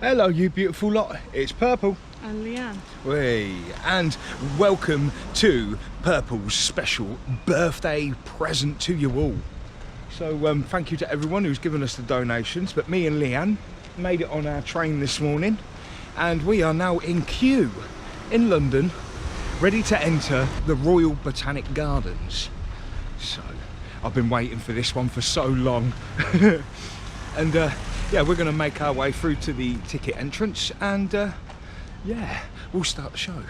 Hello you beautiful lot, it's Purple. And Leanne. And welcome to Purple's special birthday present to you all. So thank you to everyone who's given us the donations, but me and Leanne made it on our train this morning and we are now in queue in London, ready to enter the Royal Botanic Gardens. So I've been waiting for this one for so long. And yeah, we're going to make our way through to the ticket entrance and yeah, we'll start the show.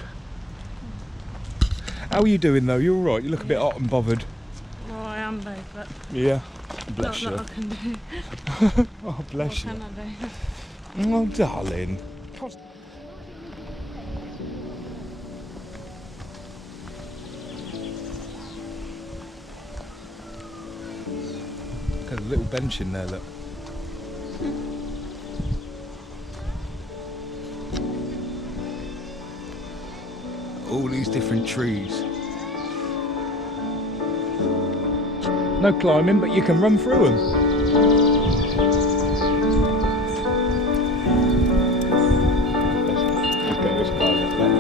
How are you doing though? You all right? You look a bit hot and bothered. Well, I am babe, but yeah, bless you. Not what I can do. Oh, bless what you. Can I do? Oh, darling. Got a little bench in there, look. All these different trees. No climbing, but you can run through them. Let's get this guy like that.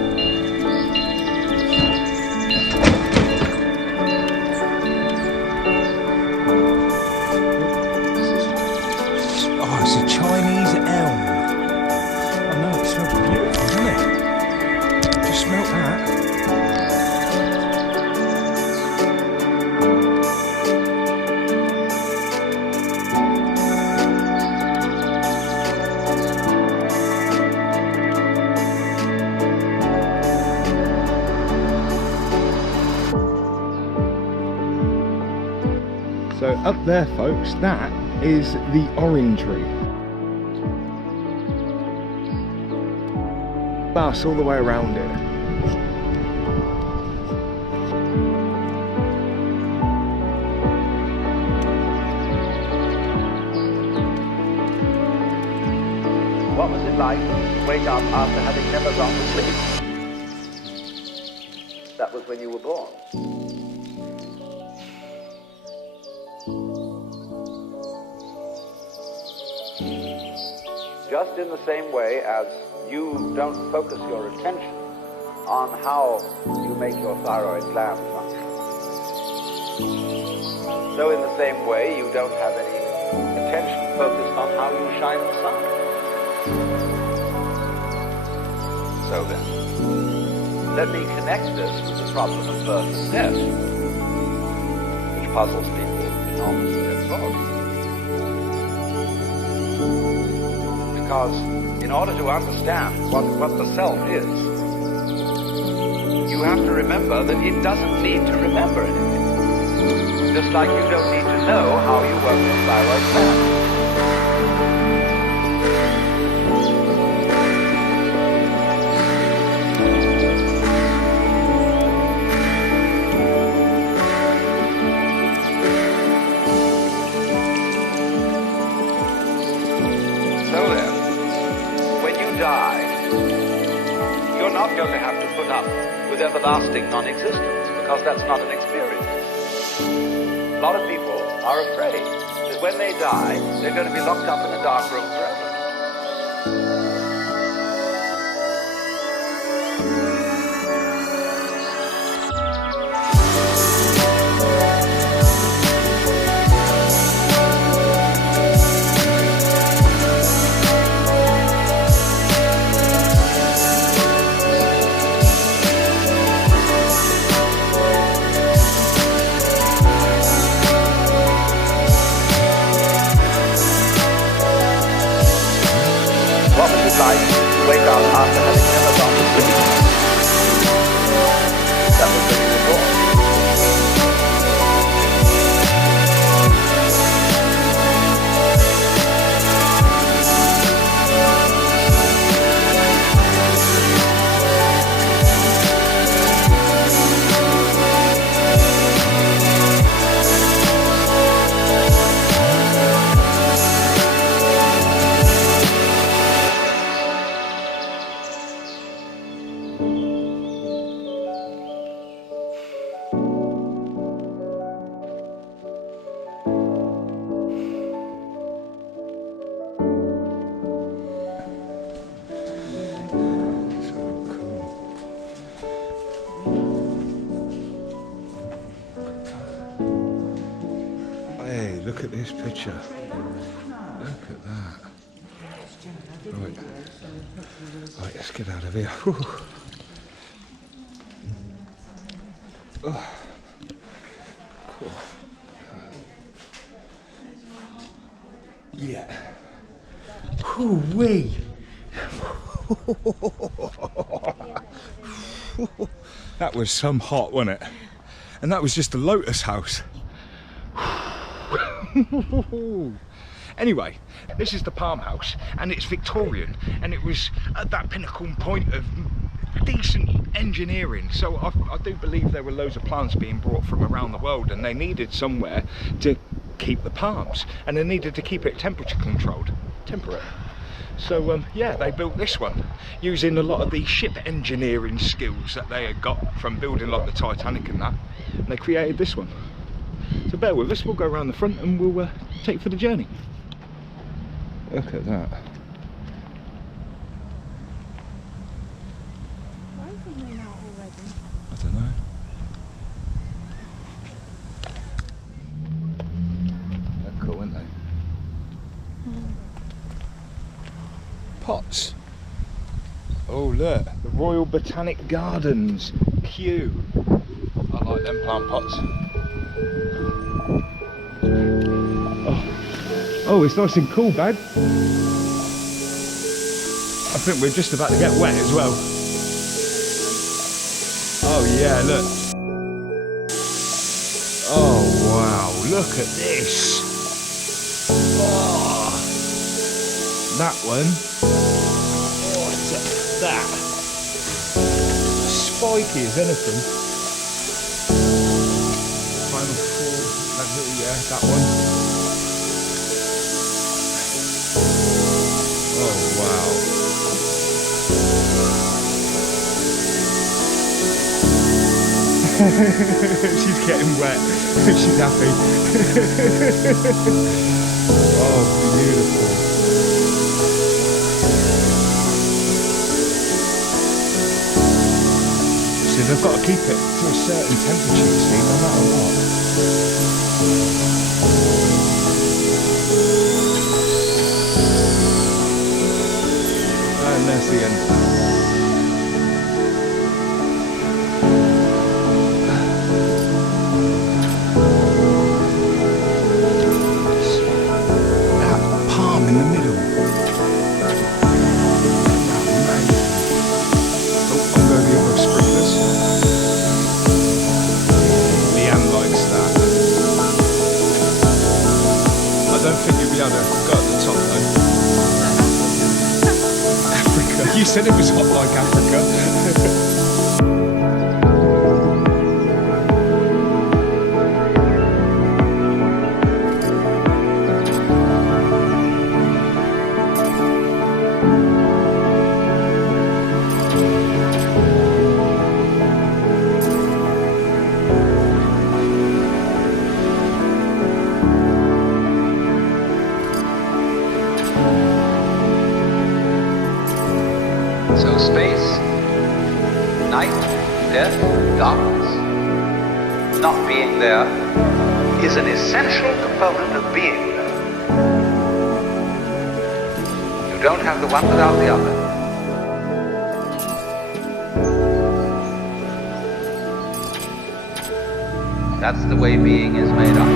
Oh, it's a Chinese elm. I know, it smells beautiful, doesn't it? Just smelt that. So up there, folks, that is the orangery. Bus all the way around it. What was it like to wake up after having never gone to sleep? That was when you were born. Just in the same way as you don't focus your attention on how you make your thyroid gland function, so in the same way you don't have any attention focused on how you shine the sun. So then, let me connect this with the problem of birth and death, which puzzles people enormously as well. Because in order to understand what the self is, you have to remember that it doesn't need to remember anything. Just like you don't need to know how you work your thyroid gland. You're not going to have to put up with everlasting non-existence, because that's not an experience. A lot of people are afraid that when they die, they're going to be locked up in a dark room forever. Like to wake up after having never gone to sleep. That was when you were born. picture. Look at that. Right. Right, let's get out of here. Whew. Oh. Cool. Yeah. Whoo-wee. That was some hot, wasn't it? And that was just the Lotus House. Anyway, this is the Palm House, and it's Victorian, and it was at that pinnacle point of decent engineering. So I do believe there were loads of plants being brought from around the world, and they needed somewhere to keep the palms, and they needed to keep it temperature controlled, temperate. So yeah, they built this one using a lot of the ship engineering skills that they had got from building like the Titanic and that, and they created this one. So bear with us, we'll go around the front and we'll take you for the journey. Look at that. Why isn't they out already? I don't know. They're cool, aren't they? Pots. Oh look, the Royal Botanic Gardens. Kew. I like them plant pots. Oh, it's nice and cool, babe. I think we're just about to get wet as well. Oh yeah, look. Oh wow, look at this. Oh, that one. Oh, it's that. Spiky as anything. Final four. Yeah, that one. Oh wow. She's getting wet. She's happy. Oh, beautiful. See, they've got to keep it to a certain temperature, you see, no matter what. And there's the end. That palm in the middle. Amazing. Oh, I'm going the other sprinklers. Leanne likes that. I don't think you'll be able to go at the top though. Africa. You said it was hot like Africa. So space, night, death, darkness, not being there is an essential component of being there. You don't have the one without the other. That's the way being is made up.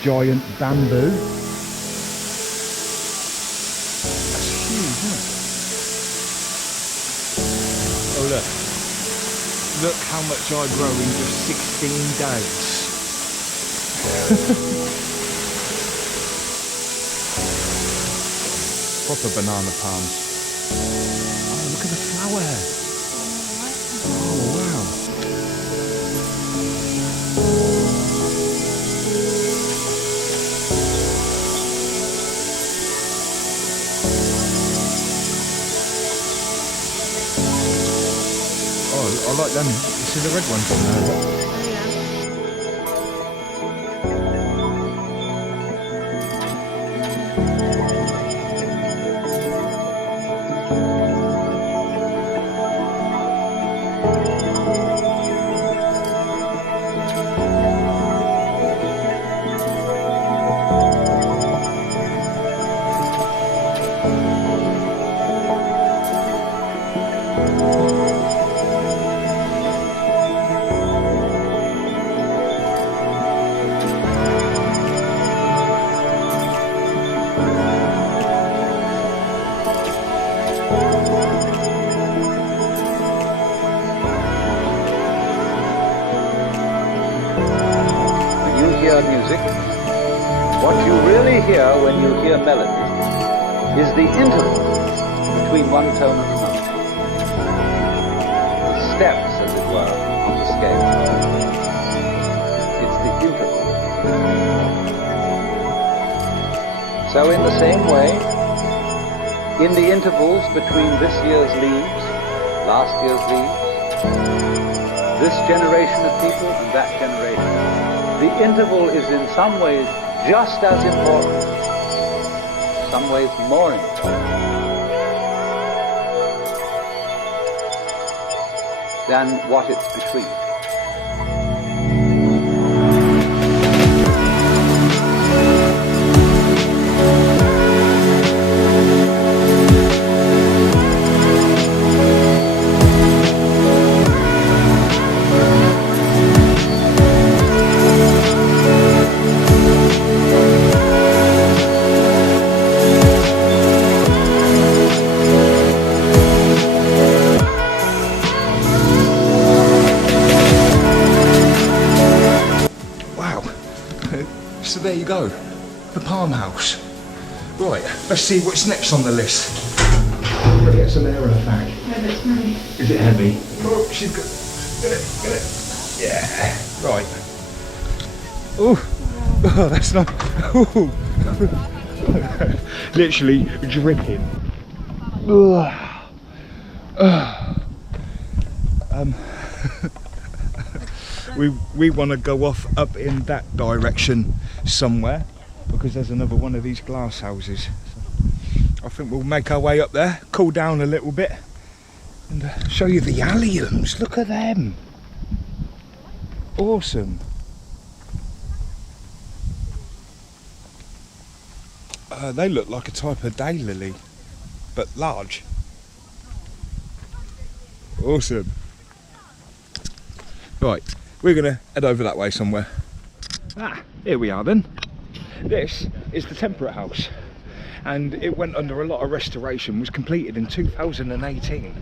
Giant bamboo. look. Look how much I grow in just 16 days. Proper banana palms. Oh, look at the flower. Oh, wow. Oh, I like them. You see the red ones in there? Music, what you really hear when you hear melody is the interval between one tone and another. The steps, as it were, on the scale. It's the interval. So in the same way, in the intervals between this year's leaves, last year's leaves, this generation of people and that generation, the interval is in some ways just as important, some ways more important, than what it's between. So there you go, the palm house. Right, let's see what's next on the list. I'm gonna get some air in the bag. Is it heavy? Oh, she's got. Get it. Yeah. Right. Oh, that's not. Ooh. Literally dripping. We want to go off up in that direction somewhere because there's another one of these glass houses. So I think we'll make our way up there, cool down a little bit, and show you the alliums. Look at them. Awesome. They look like a type of daylily, but large. Awesome. Right. We're going to head over that way somewhere. Here we are then. This is the Temperate House, and it went under a lot of restoration, was completed in 2018,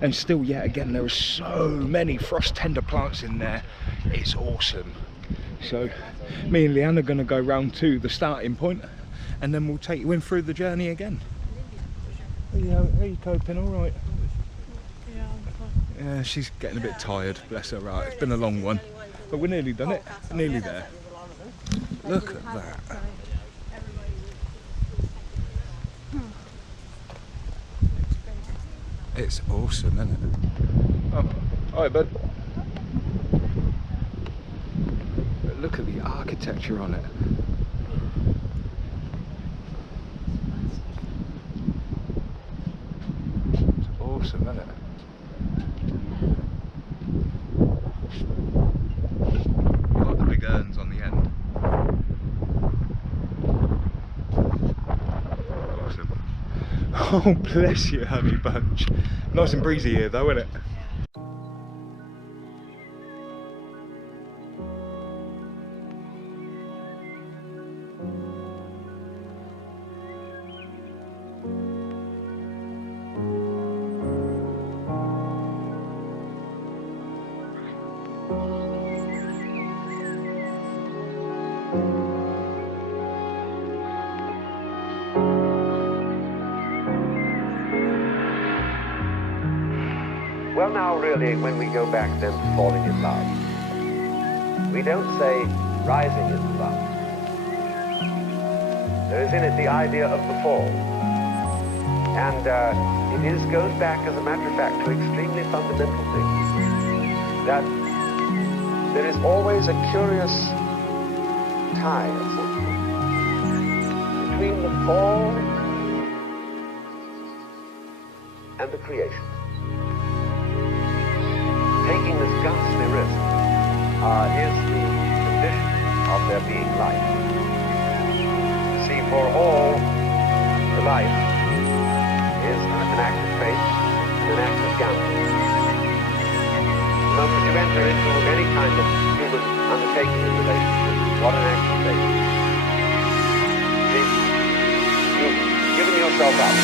and still yet again there are so many frost tender plants in there. It's awesome. So me and Leanne are going to go round to the starting point, and then we'll take you in through the journey again. Are you coping all right? Yeah, she's getting a bit tired, bless her. Right, it's been a long one, but we're nearly done it. We're nearly there. Look at that. It's awesome, isn't it? Oh, alright, bud. But look at the architecture on it. It's awesome, isn't it? Urns on the end. Awesome. Oh, bless you, honey bunch. Nice and breezy here though, isn't it? Well, now, really, when we go back then to falling in love, we don't say rising into love. There is in it the idea of the fall. And goes back, as a matter of fact, to extremely fundamental things. That there is always a curious tie of some sort between the fall and the creation. Taking this ghastly risk is the condition of there being life. See, for all, the life is an act of faith and an act of gambling. The moment you enter into any kind of human undertaking in relationship, what an act of faith. See, you've given yourself up.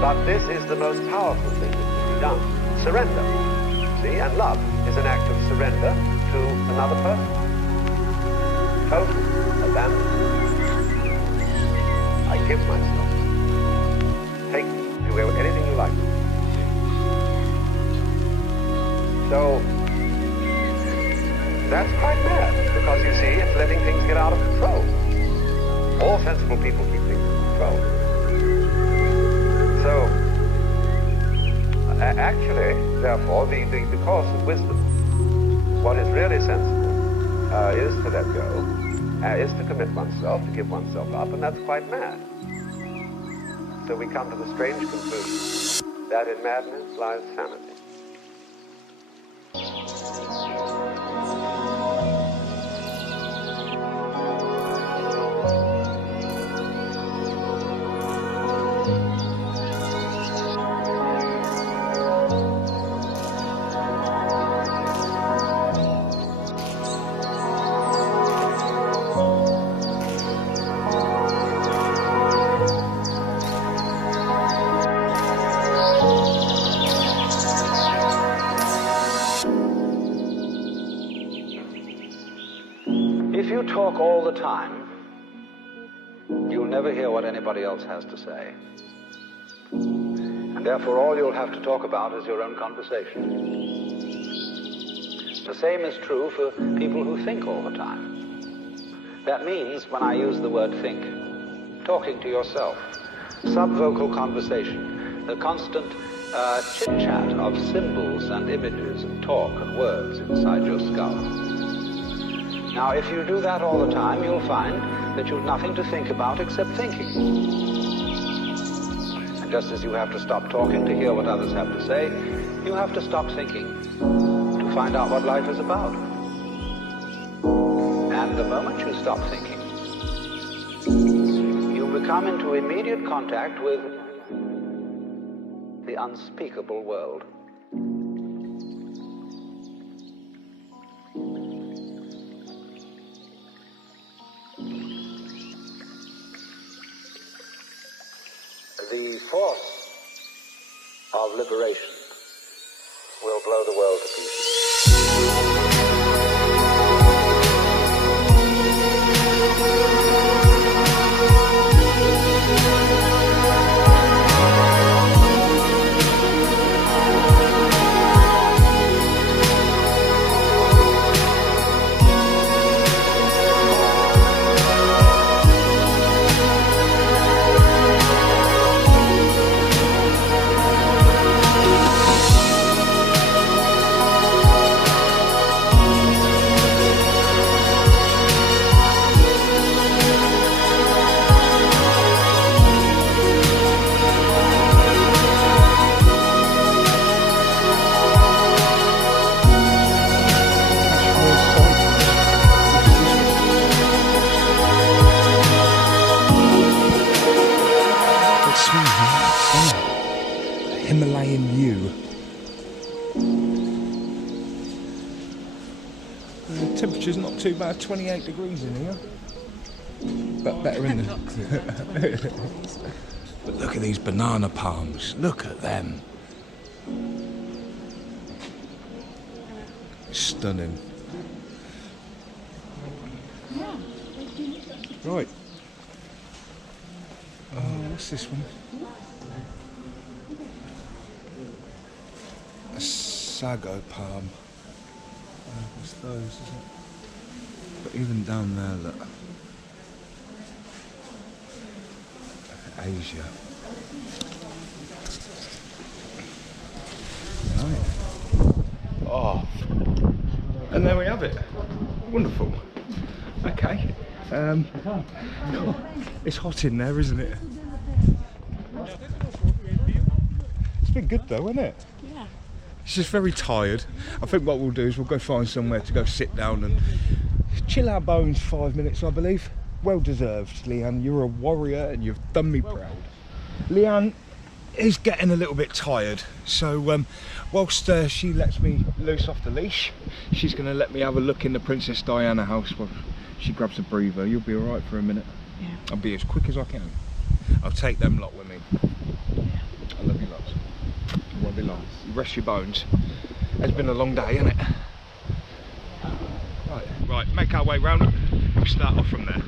But this is the most powerful thing that can be done. Surrender. See, and love is an act of surrender to another person. Total abandonment. I give myself. Take me. Do anything you like. So, that's quite mad, because you see, it's letting things get out of control. All sensible people keep things in control. So, actually, therefore, the course of wisdom, what is really sensible, is to let go, is to commit oneself, to give oneself up, and that's quite mad. So we come to the strange conclusion that in madness lies sanity. If you talk all the time, you'll never hear what anybody else has to say. And therefore all you'll have to talk about is your own conversation. The same is true for people who think all the time. That means, when I use the word think, talking to yourself, subvocal conversation, the constant chit-chat of symbols and images and talk and words inside your skull. Now, if you do that all the time, you'll find that you've nothing to think about except thinking. And just as you have to stop talking to hear what others have to say, you have to stop thinking to find out what life is about. And the moment you stop thinking, you become into immediate contact with the unspeakable world. The force of liberation will blow the world to pieces. Himalayan view. The temperature's not too bad, 28 degrees in here. But better in the... But look at these banana palms, look at them. Stunning. Right. Oh, what's this one? A sago palm. What's those, is it? But even down there, look. Asia. Right. Oh. And there we have it. Wonderful. Okay. It's hot in there, isn't it? It's been good though, hasn't it? Yeah. It's just very tired. I think what we'll do is we'll go find somewhere to go sit down and chill our bones 5 minutes, I believe. Well deserved, Leanne. You're a warrior and you've done me proud. Leanne is getting a little bit tired, so whilst she lets me loose off the leash, she's going to let me have a look in the Princess Diana house while she grabs a breather. You'll be alright for a minute. Yeah. I'll be as quick as I can. I'll take them lot with me. Yeah. I love you lots. It won't be long. You rest your bones. It's been a long day, hasn't it? Right, make our way round. We'll start off from there.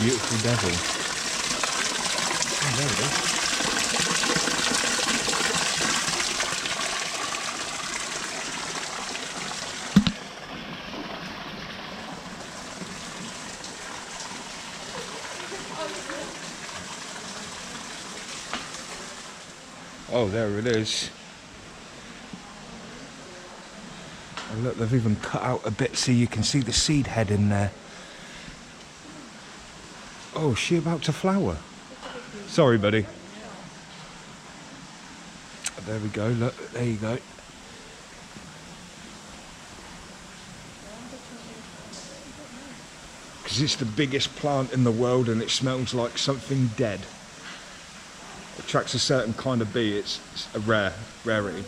beautiful devil. Oh, there it is. Oh, there it is. Oh, look, they've even cut out a bit so you can see the seed head in there. Oh, is she about to flower? Sorry, buddy. There we go, look, there you go. Because it's the biggest plant in the world and it smells like something dead. It attracts a certain kind of bee, it's a rarity.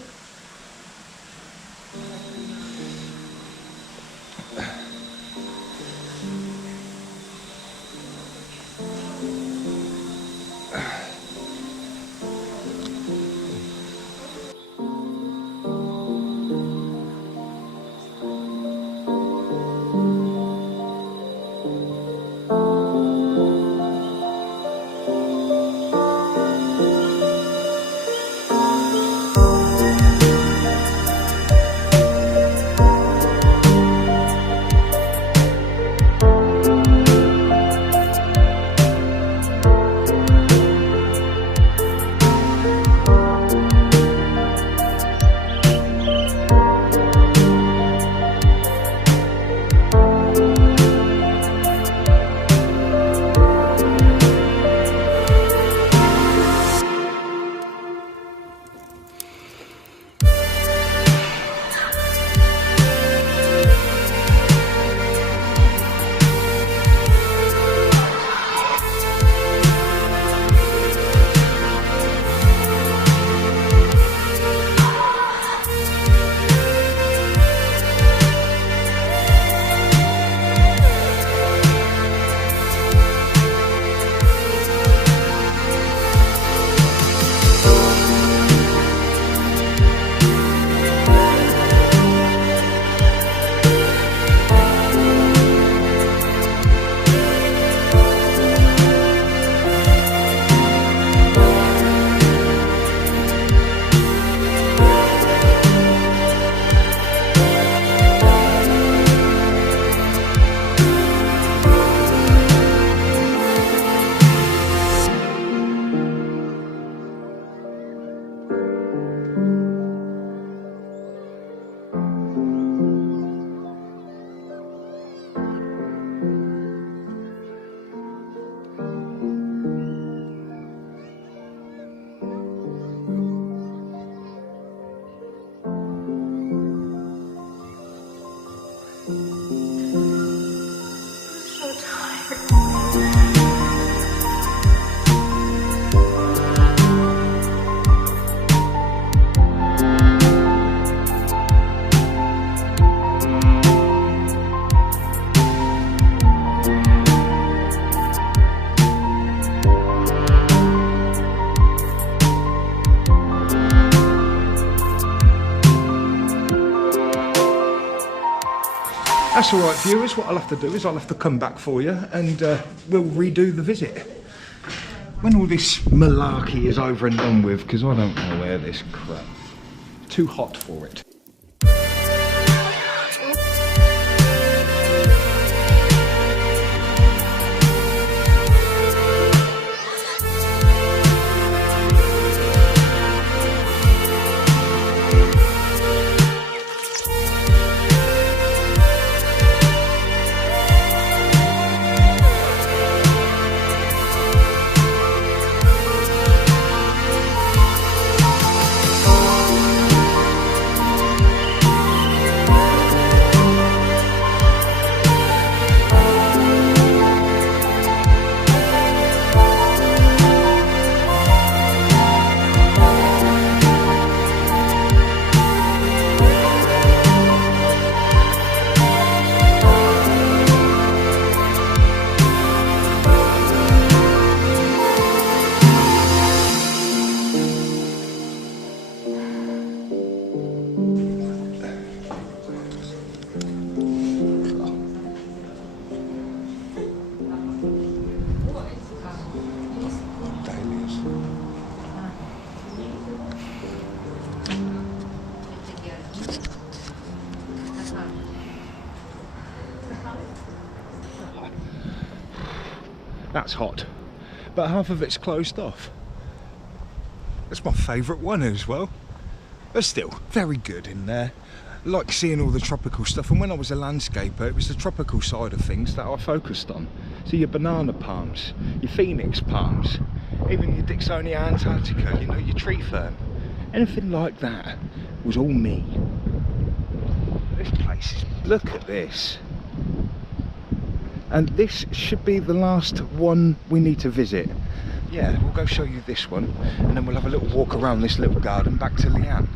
That's all right, viewers. What I'll have to do is I'll have to come back for you and we'll redo the visit. When all this malarkey is over and done with, because I don't want to wear this crap. Too hot for it. That's hot. But half of it's closed off. That's my favourite one as well. But still, very good in there. I like seeing all the tropical stuff, and when I was a landscaper, it was the tropical side of things that I focused on. So your banana palms, your phoenix palms, even your Dixonia antarctica, you know, your tree fern. Anything like that was all me. This place is, look at this. And this should be the last one we need to visit. Yeah, we'll go show you this one, and then we'll have a little walk around this little garden back to Leanne.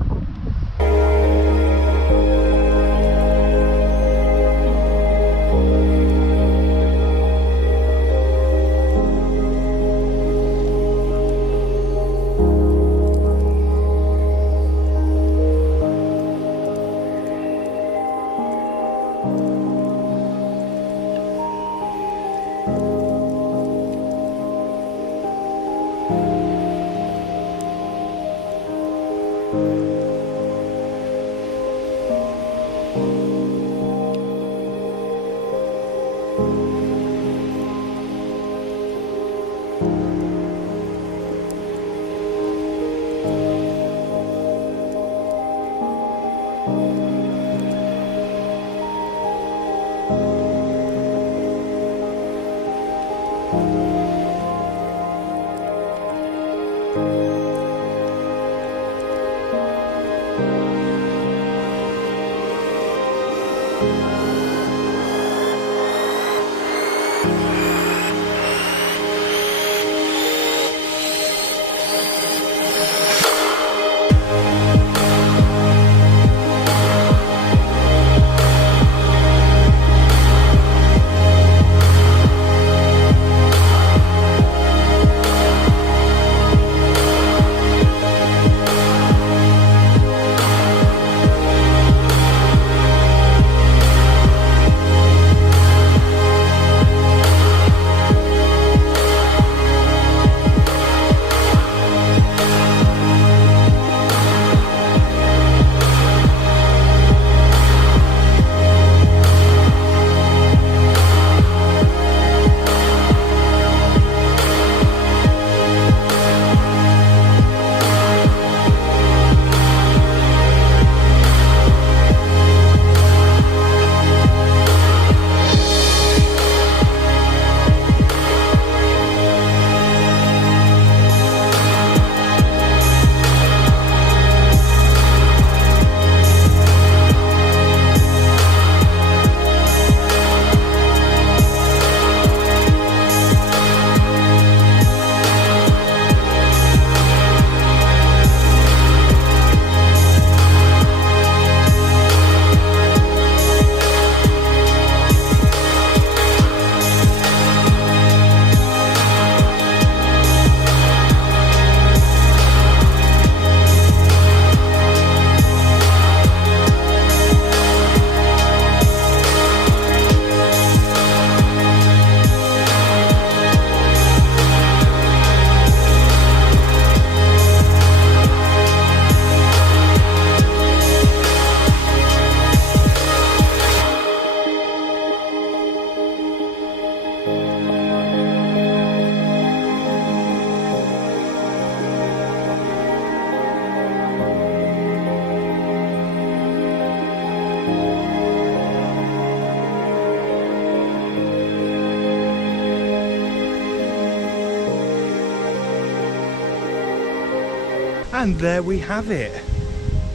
And there we have it.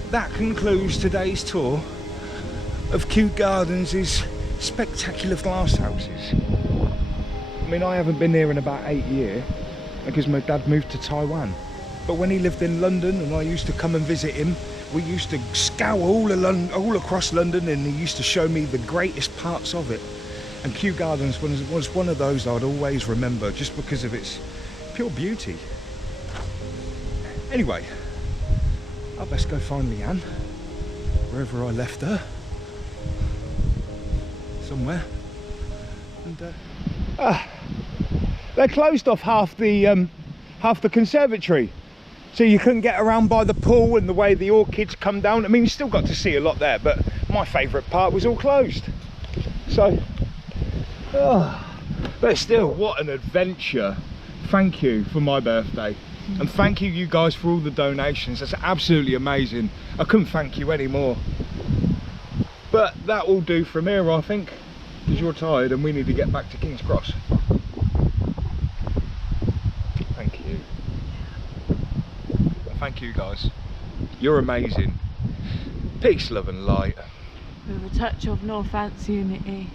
That concludes today's tour of Kew Gardens' spectacular glass houses. I mean, I haven't been here in about 8 years because my dad moved to Taiwan. But when he lived in London and I used to come and visit him, we used to scour all across London, and he used to show me the greatest parts of it. And Kew Gardens was one of those I'd always remember just because of its pure beauty. Anyway, I'll best go find Leanne, wherever I left her, somewhere. And they closed off half the conservatory, so you couldn't get around by the pool and the way the orchids come down. I mean, you still got to see a lot there, but my favourite part was all closed. So, But still, what an adventure. Thank you for my birthday. And thank you guys for all the donations. That's absolutely amazing. I couldn't thank you anymore. But that will do from here, I think, because you're tired and we need to get back to King's Cross. Thank you. Thank you guys. You're amazing. Peace, love and light. With a touch of no fancy unity.